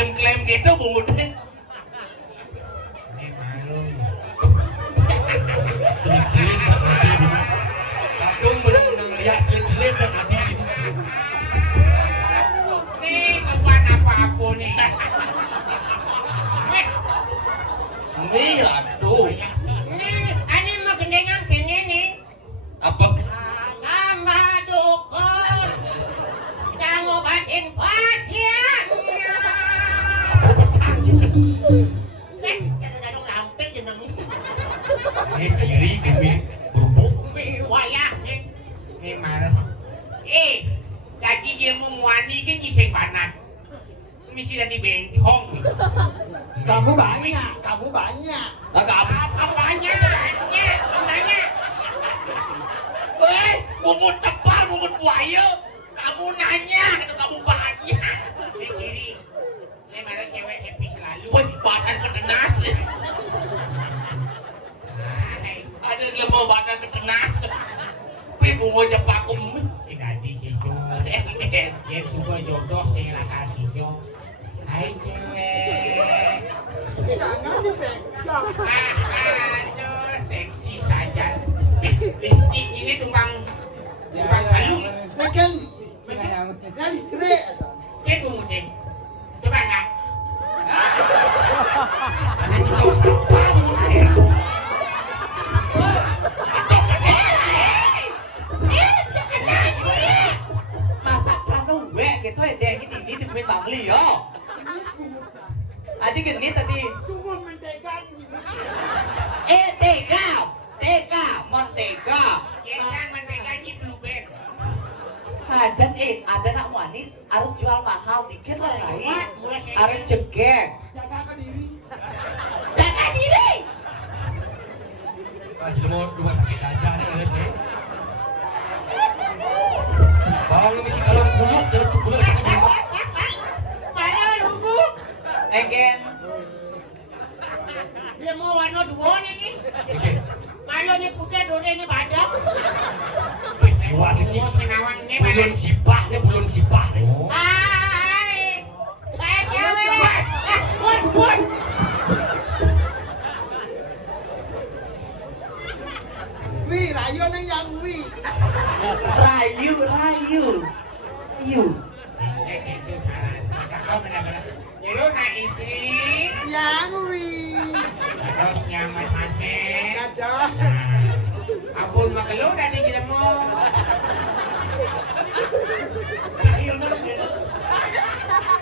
klaim-klaim gitu bumutnya. Ini malu. Seling-seling tak nanti. Kadung menang lihat seling-seling tak nanti. Nih kapan apa-apa nih. Nih aduh. Ini mau gendengan kene nih. Apa? Tambah dukun. Kita mau batin patian. Jangan lampir jeneng itu. Ini ciri gini berubuk. Wayah nih. Ini marah. Tadi dia mau muani kan nyiseng panas. Mesti tadi bencong. Kamu banyak. Agak apa? Apanya? Apanya? Mumut tebal, mumut buaya. Kamu nanya, kamu banyak. Ini ciri. Ini marah cewek happy selalu. Badan ketenas. Ada yang mau badan ketenas. Tapi mau jepakum. Si tadi gitu. Dia suka jodoh saya rasa hijau. Hai cewek. Jangan dipegang. Aduh, seksi saja. Lipstick ini tumpang salung. Pegang yang istri. Cek bungu cek. Coba nak. Ada juga siapa mulai. Masak sana wek gitu ya dia ini di kulit family yo. Adik genit tadi. Sungguh mentega. Tega, mentega. Yang mentega ini blueberry. Hajan ada nak wani harus jual mahal dikit lah lain. Harus jegek. Jaga diri. Jaga diri. Jadi mau rumah sakit aja nih. Bawang lu mesti kalau kulit jangan kulit sakit dulu. Mana lugu? Egen. Dia mau warna dua nih. Oke. Kalau ni putih dua ini badak. Wah, kecil. Kenawan ni mana? Belum sipah nih. Hai, saya cewek. Pun. Wi, rayu nang yang wi. Rayu. Jadi nak istri. Yang wi. Terus nyaman hati. Ada. Ampun makelu dari kita mau.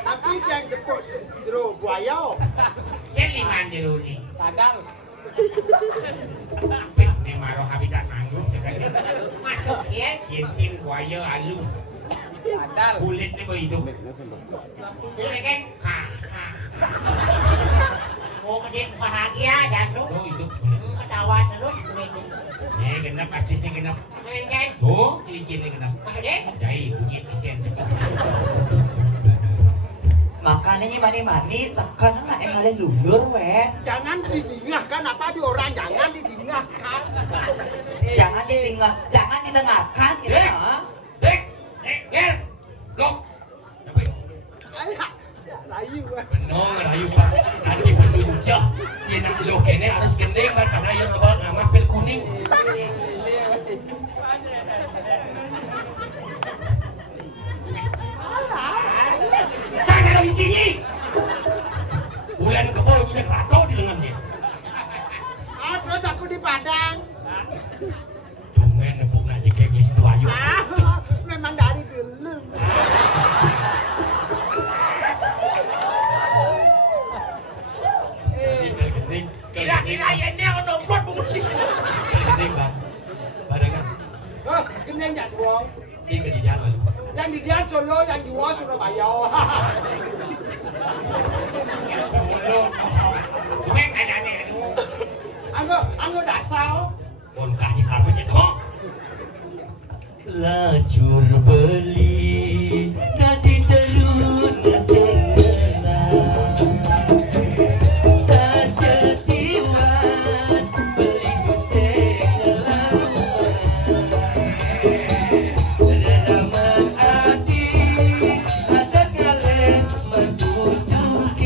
Tapi yang jemput hidro buaya. Celingan dulu ni. Sadar. Ni maruh habitat mangrove sekali. Masuk ya, sim buaya alu. Sadar. Kulit ni berhidup. Kulit kan? Mau kedip bahagia dan tu. Oh, itu. Ketawa terus. Ni genap artisnya genap. Kan? Oh, cilik-cilik genap. Maksudnya? Jadi bunyi isian cepat. Makanannya mani-mani, sekarang lah yang ada lulur weh. Jangan didingahkan apa di orang jangan didingahkan. Jangan didengarkan gitu ya. Dek, gel. Blok. Tapi Ayah, rayu. benar rayu Pak. Nanti bersuncah. Dia nak lo kene harus gendeng kan karena yang tebal nama pil kuning. Saya di sini. Bulan kebol punya keraton di lengannya. Terus aku di Padang. Cuman nebuk ngaji kayak gitu ayu. Memang dari dulu. Kira-kira yang dia akan nomplot bungkus. Gendeng bang. Barengan. Oh, kenapa yang dua? Si kejadian lalu. Yang di dia Solo, yang di dua Surabaya. Cuman ada ni. Anggo dasar. Bongkahnya kabelnya tuh. Lacur beli nanti terun sengena sajetiwan beli sengena dadaman hati ada kalian mencucuk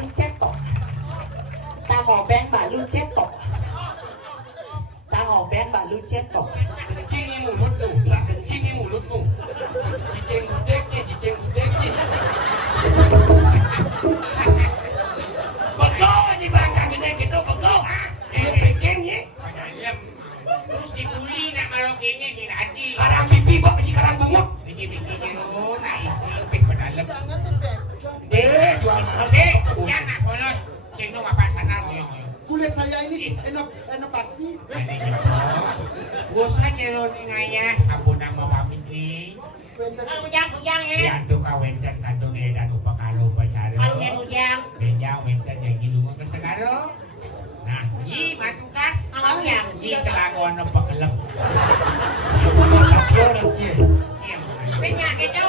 balun cetok. Ta ngobeng balun cetok. Ta ngobeng balun cetok. Kencingin mulutmu, tak kencingin mulutmu. Cicing gudegnya. Pegau aja bahasa gede gitu, pegau. Pengennya. Terus dibully nak marokinnya si Radi. Karang pipi, bak si karang bungut. Jadi bikinnya lu, nah itu lebih berdalam. Jangan dipegang. Jual mahal. Jangan bolos. Cing lu apa sana ngoyong-ngoyong. Kulit saya ini inovasi. Bosan ya lu ngaya sabun nama pamit nih. Ujang ya. Yantu kawenten kandung edan upakalo pacara. Kawenten ujang. Benjang wenten yang gilungan ke segaro. Nah, ini matukas. Ujang. Ini kelakuan apa kelep. Benjang itu.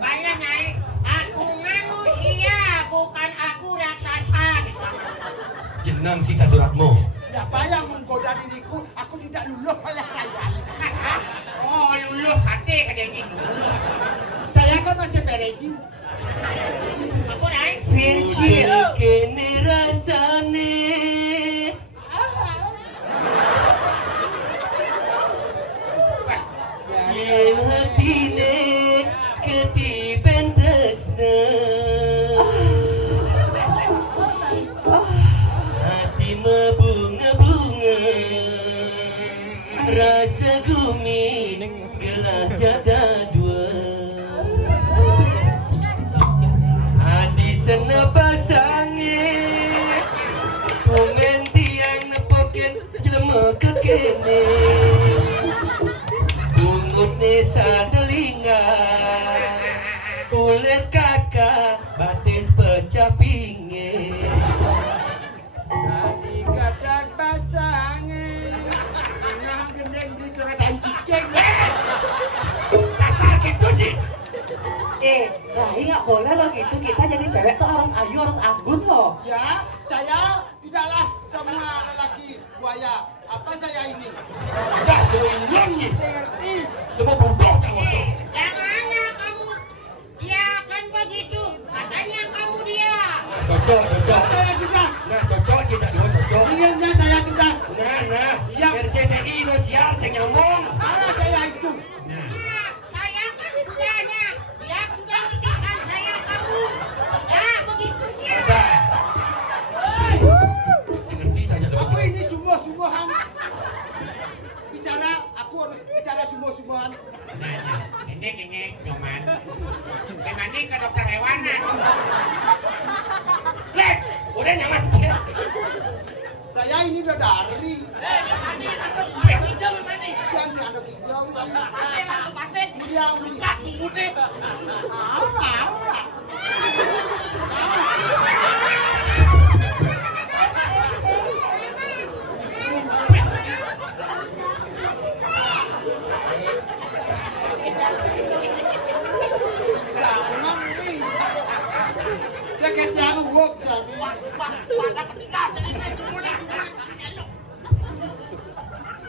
Banyak naik. Aku manusia, bukan aku raksasa. Jenang sisa suratmu. Siapa yang menggoda diriku, aku tidak luluh oleh kalian. Oh, luluh sate kadang gitu. Saya kan masih bereji. Aku naik. Pinci. Kene rasane. Yen hatine ketipen tresna. Hati membunga-bunga. Rasa gumi gelah jada dua. Hadi sana pasange. Komen tiang nepoken jelema kekene. Bungut nesa telinga. Kulit kakak batis pecah pinggir. Tadi kadang pasangan, tengah gendeng di kerajaan cicing. Kasar gitu Ji. Rai nggak boleh loh gitu. Kita jadi cewek tuh harus ayu, harus anggun loh. Ya, saya tidaklah semua lelaki buaya. Apa saya ini? Dah join lagi. Saya ngerti. Cuma bodoh jangan. Janganlah kamu. Dia akan begitu. Katanya kamu dia. Cocok. Saya sudah. Nah cocok tidak dua cocok. Inginnya saya sudah. Nah. Iya. RCTI Indosiar saya nyambung. Malah saya itu. Nah, saya kan budanya. Dia sudah titipkan saya kamu. Ya, begitu dia. Saya ngerti saja Aku ini sungguh-sungguhan. Aku harus bicara sungguh-sungguhan. Ini nyoman. Gimana ke dokter hewanan? Lek, udah nyaman. Saya ini udah dari. Hijau mana? Siang si andok hijau. Pasien atau pasien? Dia udah. Putih. Apa? Jaket yang wok jadi.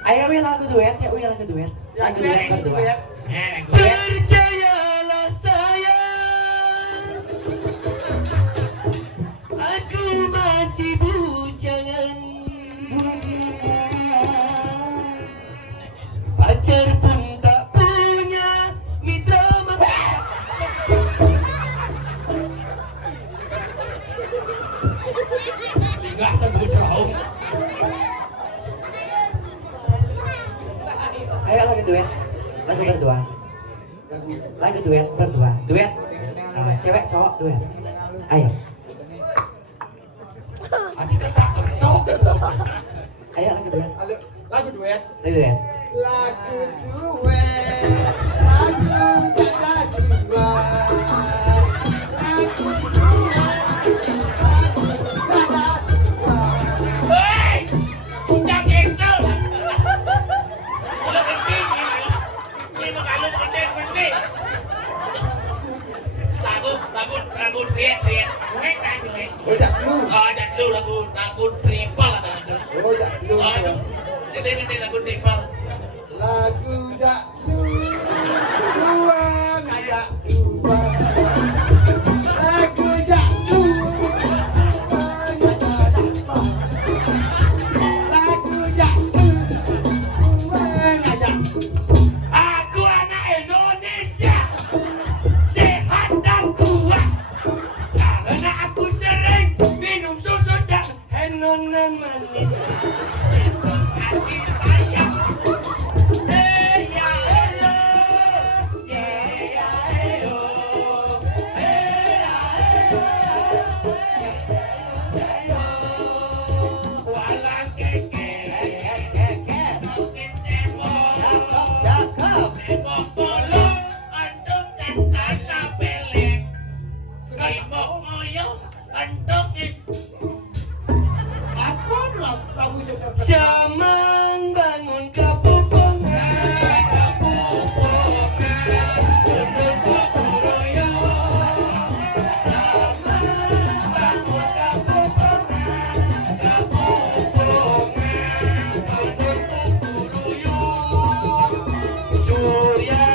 Ayo Wil lagu duet ya Wil lagu duet. Lagu duet berdua. Percayalah sayang, aku masih bujangan. Pacar pun tak punya mitra enggak sebut jauh. Ayo lagu duet. Lagu berdua. Lagu duet berdua. Duet. Cewek cowok duet. Ayo. Adik tak kencok. Ayo lagu duet. Lagu duet. Lagu duet. Lagu duet. Lagu jasa jiwa. Lagu duet. Lagu jasa jiwa. Hei! Udah gitu. Udah penting. Ini kalau penting. Lagu triet. Oh, jak lu. Ada dulu lagu triple ada. Oh, jak lu. Aduh. Gede lagu triple. Lagu jak lu. Dua ngajak dua. Lagu jak lu. nan manis. Hati sayang. Ya elo. Ya elo. Walang keke. Tembok polo, andong dan tanah pelek. Tembok moyo, andong Apa lagu sedap? Zaman bangun kepupungan, Tembok royo. Zaman bangun kepupungan, royo. Surya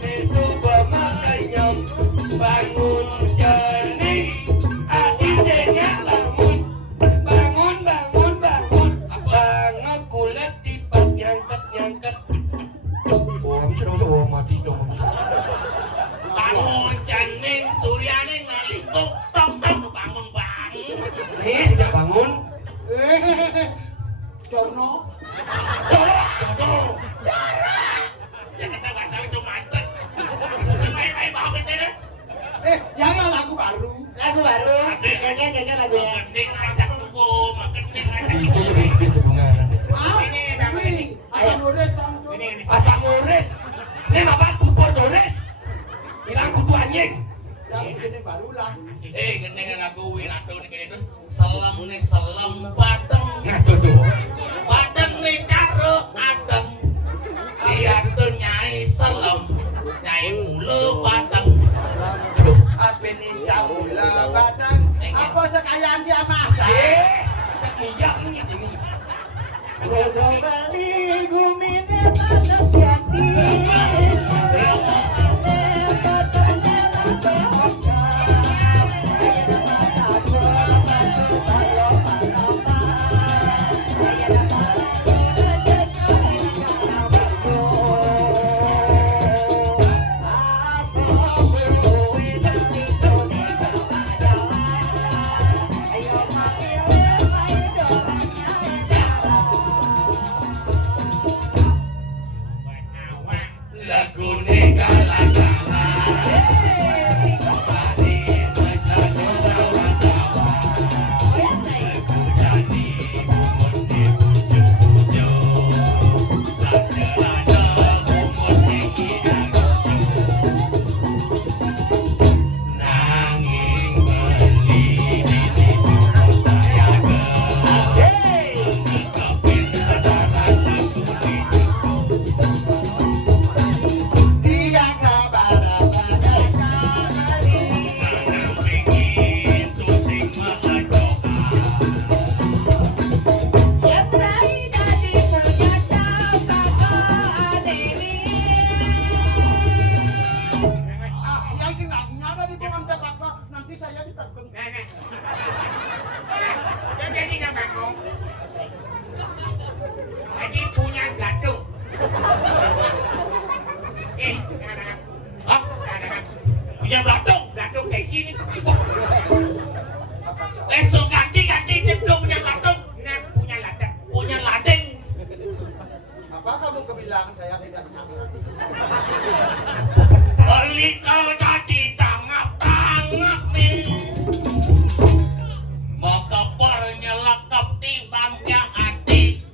sesuba makanyam, bangun jernih, adisenya lamun. Bangun, bangun, bangun. Bangun kulit tipak nyangkat. Oh, sudah mati dong. Bangun janing, suryaning ngalingkuk, tong bangun. Nih, sejak bangun. Corno. Jorok. Jangan kata bahasa itu mantep. Main bangun deh. Jangan lagu baru. Lagu baru. Gege lagunya. Kening rasa tunggu, kening rasa Itu ya bis bunga. Ini asam urat sampai. Asam uris. Ini bapak kupur dores. Hilang kutu anjing. Yang ini barulah. Kening lagu wirado nih kayak itu. Selam nih selam bateng. Nah, tuh. Bateng nih caruk adem. Dia tuh nyai selam. Nyai mulu bateng. Apa ini camula batang? Apa sekalian dia masak? Iya ini. Rodo bali gumine panas jati. Lagu negara Tidak sabar pada kali. Ya terakhir dari punya kakak adeni. Yang sih nggak ada di pohon cepat kok. Nanti saya ditakut. Jadi nggak bangun. Jadi punya gadung. Hah? Punya belatung? Gadung seksi ini. Besok ganti sebelum punya belatung. Nah, punya ladang. Punya ladeng. Apa kamu kebilang saya tidak nyangka? Beli kau jadi tangap nih. Mau kepornya lekap di bangkang hati.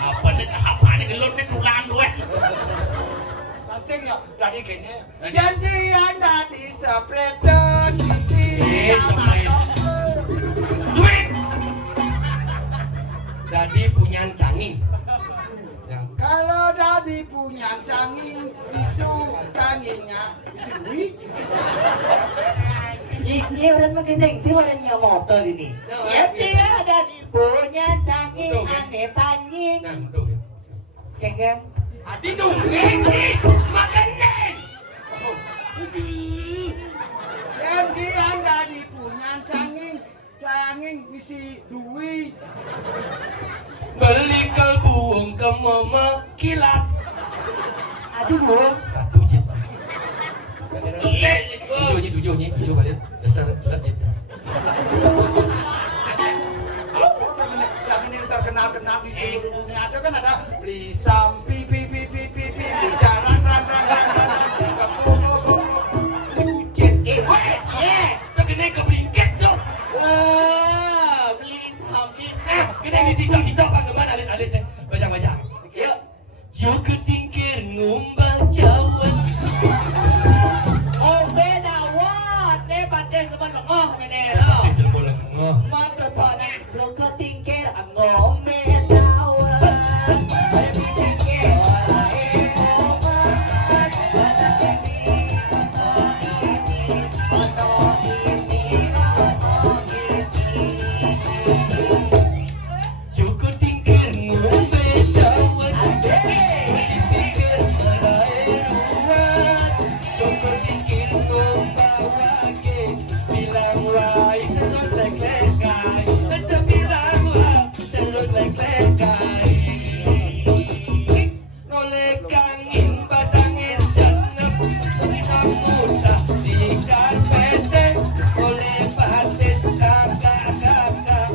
Apa nih gelut nih tulang duit. Asing ya dari gini. Janjian dari sepredo cici. Duit. Jadi punya canging. Kalau dari punya canging itu cangingnya isi duit. Ini orang makin sih orangnya motor ini. Ya dia ada di punya canging aneh tanying. Nah, betul. Kengkeng. Hati dongeng nih, makan nih. Janjian dari punya canging isi duit. Beli kalbuung ke mama kilat. Aduh, Satu jit. Tujuh. hijau balik dasar jelas gitu. Yang ini terkenal di seluruh dunia ada kan ada beli sampi beli jalan Terkena keberingket tuh. Beli sampi. Kita di TikTok panggeman alit-alit teh bajang-bajang. Yuk. Jo ketingkir ngumbang cawan. Oh beda wat, debat deh keban lengoh ngene. Itu mau lengoh. Mata thona. Joko tingkir ngome tawa. Baby tingkir Cukup tingkir ngombe cawan. Cukup tingkir ngomba wake. Bilang wai terus lek-lekai. Bilang wai terus lek-lekai. Nolek angin basang esenep. Mudah di karpete. Oleh paten kakak-kakak.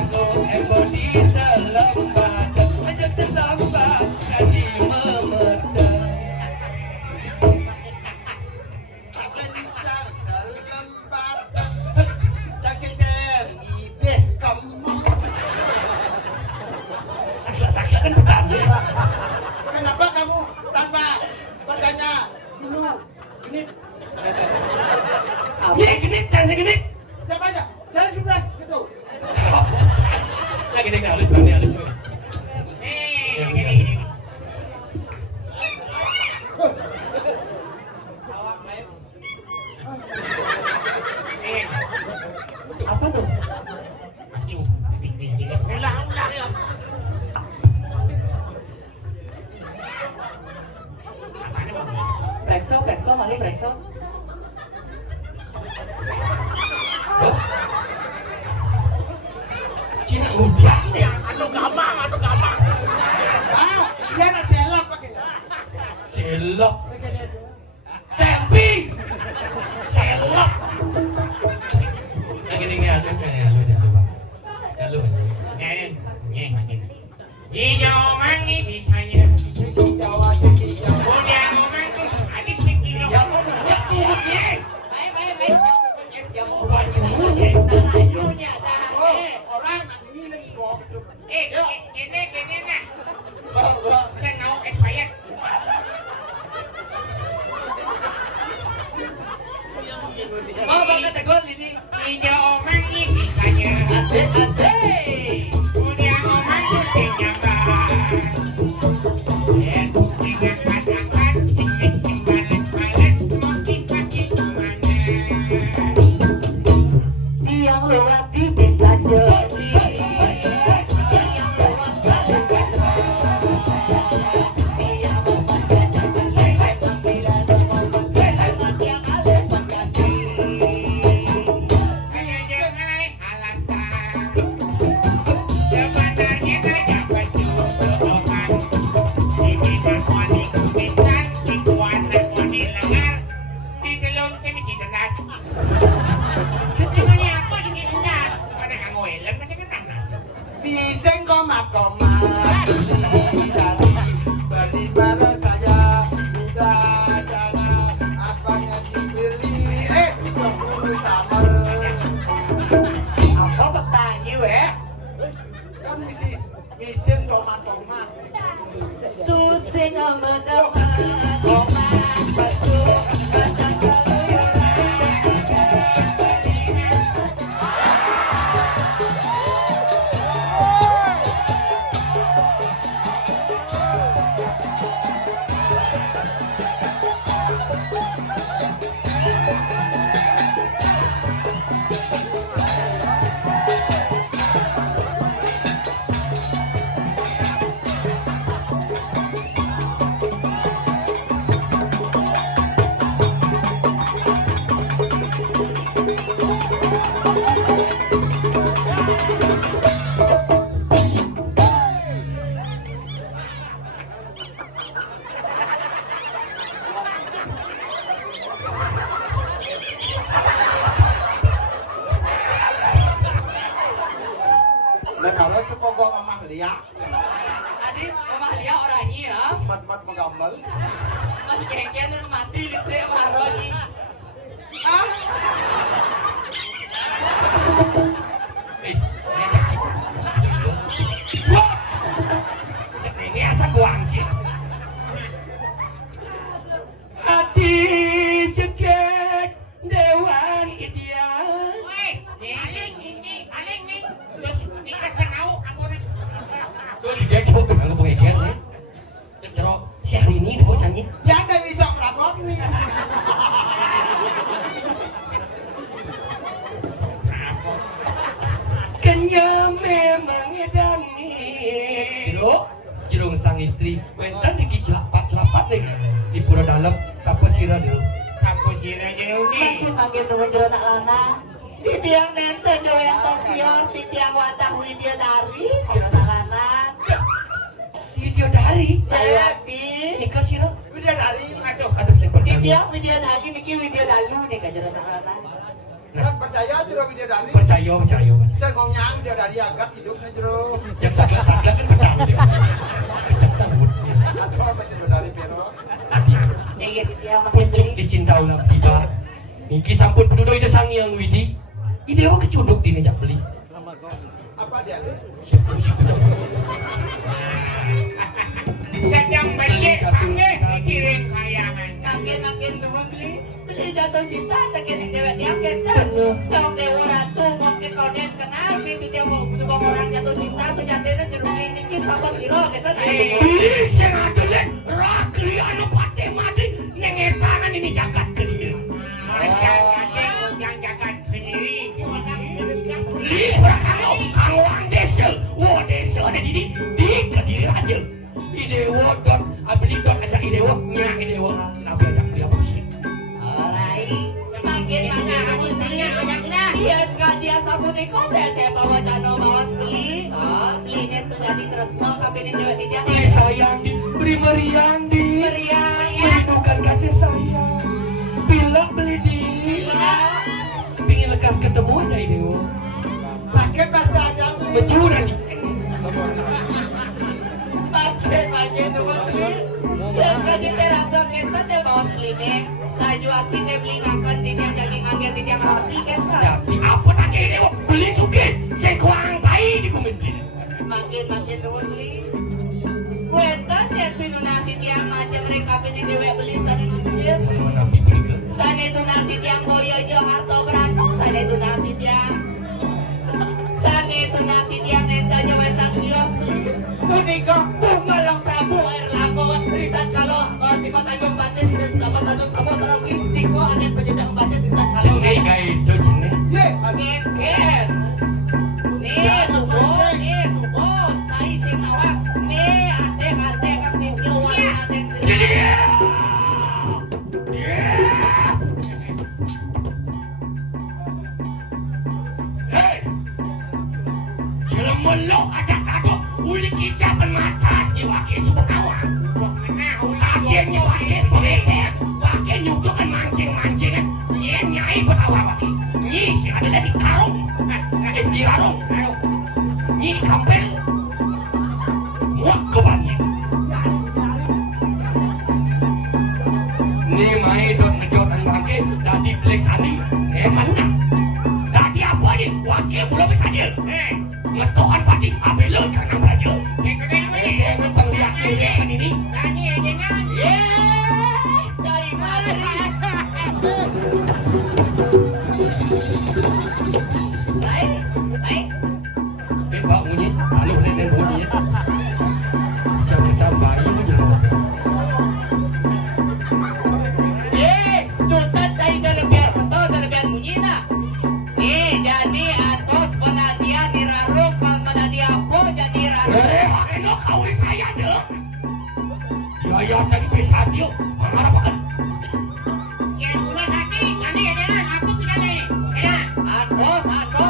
Kalau di selembat, ajak selembat kali memerdek. apa bisa selembar cak senter ibeh kamu Sakit-sakit kan petani. kenapa kamu tanpa bertanya dulu ini Iya genit, jangan genit. siapa aja saya sudah gitu Lagi nih halus banget halus. Gini. apa tuh? Aduh, ulang ya. Prekso, malu prekso. Cina udah deh. Aduh gampang. dia nak selap pakai Selok. Sepi. Selok. Lagi nih halus halus halus. Iya omang ini bisanya. Jawa Jawa Udah omang tuh habis sedikit. Ya mau ya. Baik. Siap mau Ayunya orang ini lagi kok gini nah. Senau expired. Mau banget tegol ini. Iya omang ini bisanya. Asik. Udah omang tuh senyapkan. Singkat-singkat, balas-balas, motivasi kemana? Tiang luas di bisa jadi. Bising komat beli barang saya udah jalan apanya si Billy 10 summer Apa bertanya we? kan bising komat Susing amat komat batu kacang Nia. Tadi rumah dia orangnya ya. Mat menggambar. Masih kengkeng mati listrik maroni. Ah, Ini asa buang sih. Hati cekek dewan kitian. Woi, aling nih. Terus ini kasih tahu apa nih? Tuh juga kita kenal pengekian nih. Cerok si hari ini di bocahnya. yang dari bisa kerapot nih. Kenya memang edani. Jerung sang istri. Wentan iki celapat nih. Di pura dalam sapa sira dulu. Sapu sirah jauh nih. Panggil tunggu jero nak lanang. Di tiang nente jawa yang sios, di tiang watang Widya Dari, jero nak lanang. Video dari Saya di nikah sira. Udah dari. Aduh saya di percaya. tiang Widya Dari, niki Widya Dalu nih kan jero nak lanang. Kan percaya jero Widya Dari. Percaya. Cengongnya Widya Dari agak hidupnya jero. Yang sakit kan percaya dia. Kecap cabut. Aduh apa sih Widya Dari pero? Hati. Niki di tiang makin Pucuk beli. dicinta ulang tiba. Niki sampun penduduk ide sang yang widi. Ide wa kecuduk di nejak beli. Apa dia nih? Siapa sih kecuduk? Sedang banjir panggil dikirim kayangan. Makin tuh beli jatuh cinta, tak kena dewek diangkat kan. Yang dewa ratu mau ke koden kenal, itu dia mau orang jatuh cinta, sejatinya jeruk niki sama siro gitu. Beli sengaja deh. Rakli anu pate mati. Nengetangan ini jagat ke dia. Yang jagat sendiri. Beli berakau kawang desa. Wah desa ada di kediri aja. Ide wa dot abli dot aja ide wa nyak ide wa. Kenapa ajak dia bersih? Alright, makin mana kamu beli anaknya? Dia kan dia sabun di koden ya bawa jano bawas beli. Belinya terjadi terus mau kapinin dewa di dia. Beli sayang di, beri meriang di. Meriang ya. Merindukan kasih sayang. Bila beli di. Bila. Pingin lekas ketemu aja ide wa. Sakit bahasa yang Bejur aja. Makin tuh beli. Dia kan di terasa kita dia bawas beli nih. Saya jual kita beli ngakan di dia jadi ngaget di dia roti kan. Jadi apa tak ide wa beli sugih. Sekuang tai di kumin beli. Makin tuh beli. Kuentan dia pinunasi tiang macam mereka pilih dewa beli sana nuncir. Mana beli ke? Sana itu nasi tiang boyo jo harto berato. Sana itu nasi tiang. Sana itu nasi tiang nenta jabatan sios. Kunika Malang Prabu Erlangga berita kalau tiba Tanjung Batis dapat Tanjung Sabo sarang tiko anen penjejak Batis kita kalau. Jengai gai itu jengai. Ye, Ken. Nih subo. Kai sing awak. Nih adek kang sisio wan adek. Hei, jelema ajak aku uli kita penmacan nyewake subukawa. Kakeknya wakil pemeter, wakil nyujukan mancing-mancingan. Nyen nyai betawa wakil. Nyi si ada di karung, di karung. Nyi di kampel, muak kebannya. Ni mai dot ngejotan bangke, tadi klik sani, hemat nak. Tadi apa ni? Wakil belum bisa je. Ngetokan pati, abe le karena belajar. Yang kedua ini. Dengan penglihat kehidupan ini. Tani aja kan. Cai mari. Baik. Mbak bunyi, kalau nenek bunyi. Siapa bayi punya. Sultan cai dalebian betul dalebian bunyi nak. Jadi atos penadian dirarung kalau penadian po jadi rarung. Enak kau saya je. Ya tadi bisa dia. Mengarap akan. Yang guna hati, tani aja kan. Aku kita nih. Ya. Atos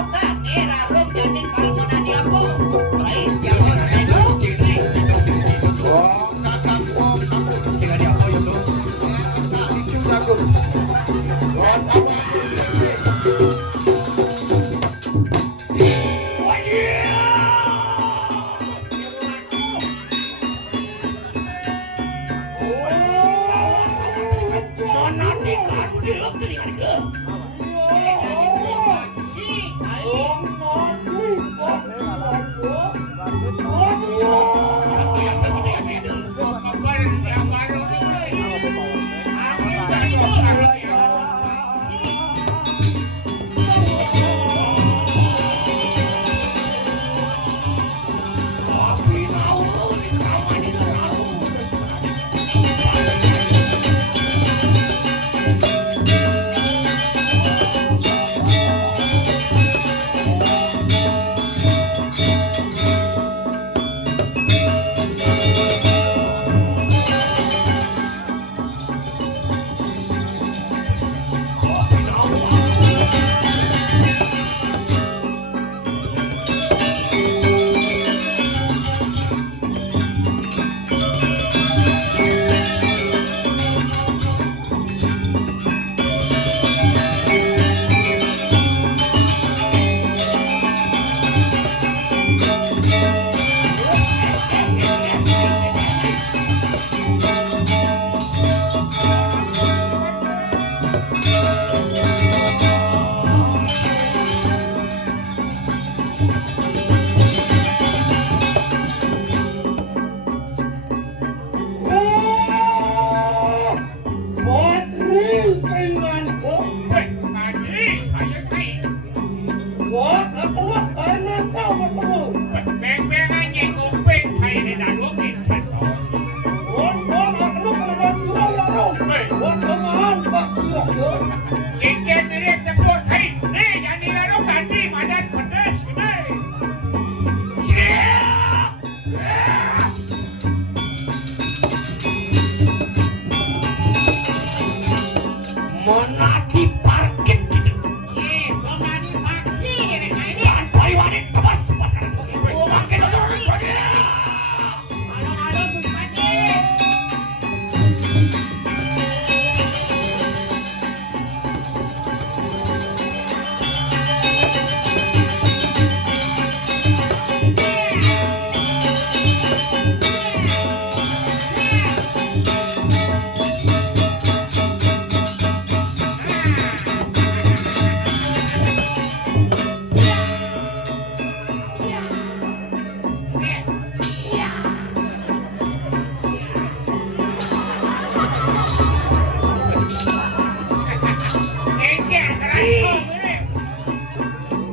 dah dirarung jadi kalau penadian po. Rais Ya yang sih, itu ciri. oh kakak oh kamu Tinggal dia apa itu? itu jago. Oh, Ayun ay. Wah, aku mah panas tau betul. Beng-bengan niya kuping kayo ni Dalawang minsan to. Wah, aku panas sirah laro. Wah, kemahan pak sirah yo. Ikan niya sa pot. Hey, yan nila rin pati. Madan pedas. Mana diparkir gitu. Jangan pariwanin, tebas sekarang. Makin dulu.